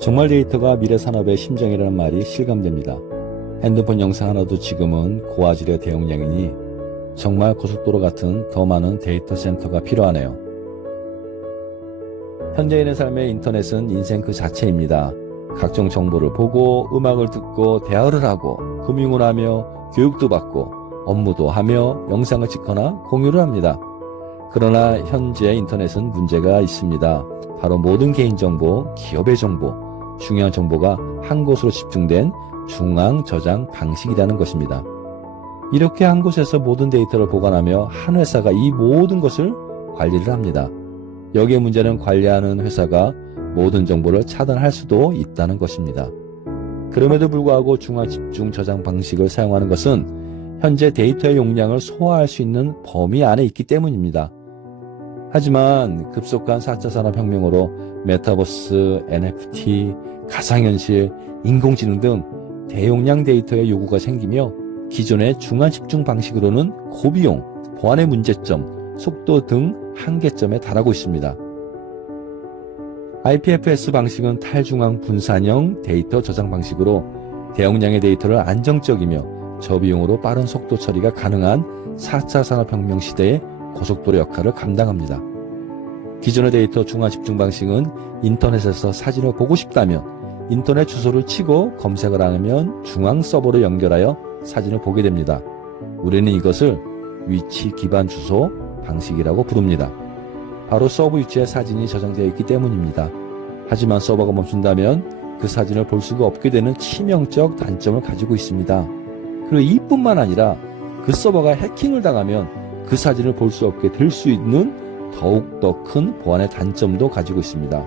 정말 데이터가 미래 산업의 심장이라는 말이 실감됩니다. 핸드폰 영상 하나도 지금은 고화질의 대용량이니 정말 고속도로 같은 더 많은 데이터 센터가 필요하네요. 현대인의 삶의 인터넷은 인생 그 자체입니다. 각종 정보를 보고 음악을 듣고 대화를 하고 금융을 하며 교육도 받고 업무도 하며 영상을 찍거나 공유를 합니다. 그러나 현재 인터넷은 문제가 있습니다. 바로 모든 개인정보, 기업의 정보, 중요한 정보가 한 곳으로 집중된 중앙 저장 방식이라는 것입니다. 이렇게 한 곳에서 모든 데이터를 보관하며 한 회사가 이 모든 것을 관리를 합니다. 여기에 문제는 관리하는 회사가 모든 정보를 차단할 수도 있다는 것입니다. 그럼에도 불구하고 중앙 집중 저장 방식을 사용하는 것은 현재 데이터의 용량을 소화할 수 있는 범위 안에 있기 때문입니다. 하지만 급속한 4차 산업혁명으로 메타버스, NFT, 가상현실, 인공지능 등 대용량 데이터의 요구가 생기며 기존의 중앙 집중 방식으로는 고비용, 보안의 문제점, 속도 등 한계점에 달하고 있습니다. IPFS 방식은 탈중앙 분산형 데이터 저장 방식으로 대용량의 데이터를 안정적이며 저비용으로 빠른 속도 처리가 가능한 4차 산업혁명 시대의 고속도로 역할을 감당합니다. 기존의 데이터 중앙 집중 방식은 인터넷에서 사진을 보고 싶다면 인터넷 주소를 치고 검색을 하면 중앙 서버로 연결하여 사진을 보게 됩니다. 우리는 이것을 위치 기반 주소 방식이라고 부릅니다. 바로 서버 위치에 사진이 저장되어 있기 때문입니다. 하지만 서버가 멈춘다면 그 사진을 볼 수가 없게 되는 치명적 단점을 가지고 있습니다. 그리고 이뿐만 아니라 그 서버가 해킹을 당하면 그 사진을 볼 수 없게 될 수 있는 더욱더 큰 보안의 단점도 가지고 있습니다.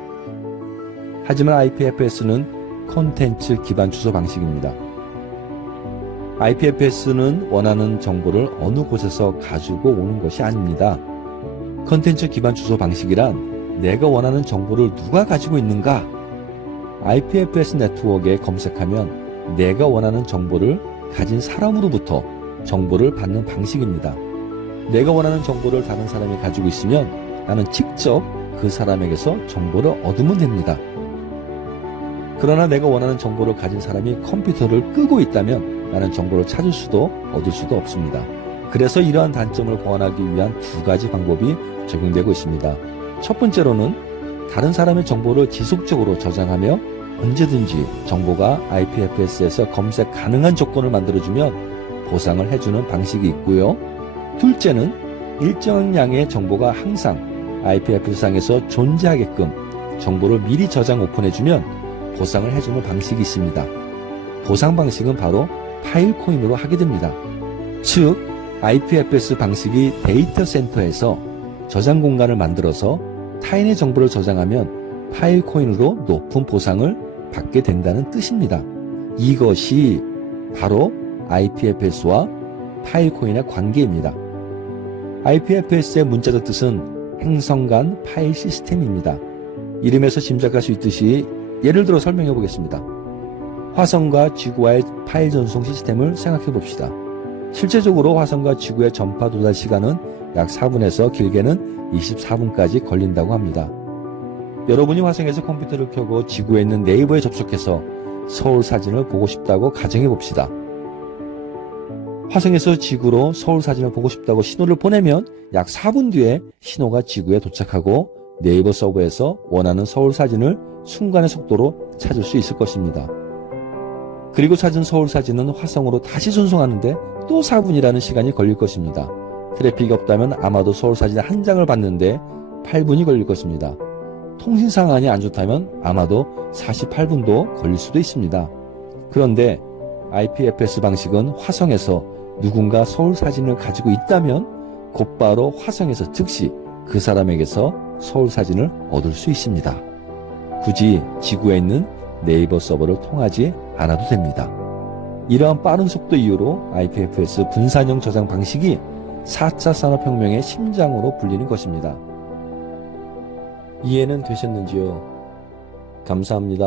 하지만 IPFS는 콘텐츠 기반 주소 방식입니다. IPFS는 원하는 정보를 어느 곳에서 가지고 오는 것이 아닙니다. 콘텐츠 기반 주소 방식이란 내가 원하는 정보를 누가 가지고 있는가? IPFS 네트워크에 검색하면 내가 원하는 정보를 가진 사람으로부터 정보를 받는 방식입니다. 내가 원하는 정보를 다른 사람이 가지고 있으면 나는 직접 그 사람에게서 정보를 얻으면 됩니다. 그러나 내가 원하는 정보를 가진 사람이 컴퓨터를 끄고 있다면 나는 정보를 찾을 수도 얻을 수도 없습니다. 그래서 이러한 단점을 보완하기 위한 두 가지 방법이 적용되고 있습니다. 첫 번째로는 다른 사람의 정보를 지속적으로 저장하며 언제든지 정보가 IPFS에서 검색 가능한 조건을 만들어주면 보상을 해주는 방식이 있고요. 둘째는 일정 양의 정보가 항상 IPFS상에서 존재하게끔 정보를 미리 저장 오픈해주면 보상을 해주는 방식이 있습니다. 보상 방식은 바로 파일 코인으로 하게 됩니다. 즉, IPFS 방식이 데이터 센터에서 저장 공간을 만들어서 타인의 정보를 저장하면 파일 코인으로 높은 보상을 받게 된다는 뜻입니다. 이것이 바로 IPFS와 파일 코인의 관계입니다. IPFS의 문자적 뜻은 행성 간 파일 시스템입니다. 이름에서 짐작할 수 있듯이 예를 들어 설명해 보겠습니다. 화성과 지구와의 파일 전송 시스템을 생각해 봅시다. 실제적으로 화성과 지구의 전파 도달 시간은 약 4분에서 길게는 24분까지 걸린다고 합니다. 여러분이 화성에서 컴퓨터를 켜고 지구에 있는 네이버에 접속해서 서울 사진을 보고 싶다고 가정해 봅시다. 화성에서 지구로 서울 사진을 보고 싶다고 신호를 보내면 약 4분 뒤에 신호가 지구에 도착하고 네이버 서버에서 원하는 서울 사진을 순간의 속도로 찾을 수 있을 것입니다. 그리고 찾은 서울 사진은 화성으로 다시 전송하는데 또 4분이라는 시간이 걸릴 것입니다. 트래픽이 없다면 아마도 서울 사진 한 장을 받는데 8분이 걸릴 것입니다. 통신 상황이 안 좋다면 아마도 48분도 걸릴 수도 있습니다. 그런데 IPFS 방식은 화성에서 누군가 서울 사진을 가지고 있다면 곧바로 화성에서 즉시 그 사람에게서 서울 사진을 얻을 수 있습니다. 굳이 지구에 있는 네이버 서버를 통하지 않아도 됩니다. 이러한 빠른 속도 이유로 IPFS 분산형 저장 방식이 4차 산업혁명의 심장으로 불리는 것입니다. 이해는 되셨는지요? 감사합니다.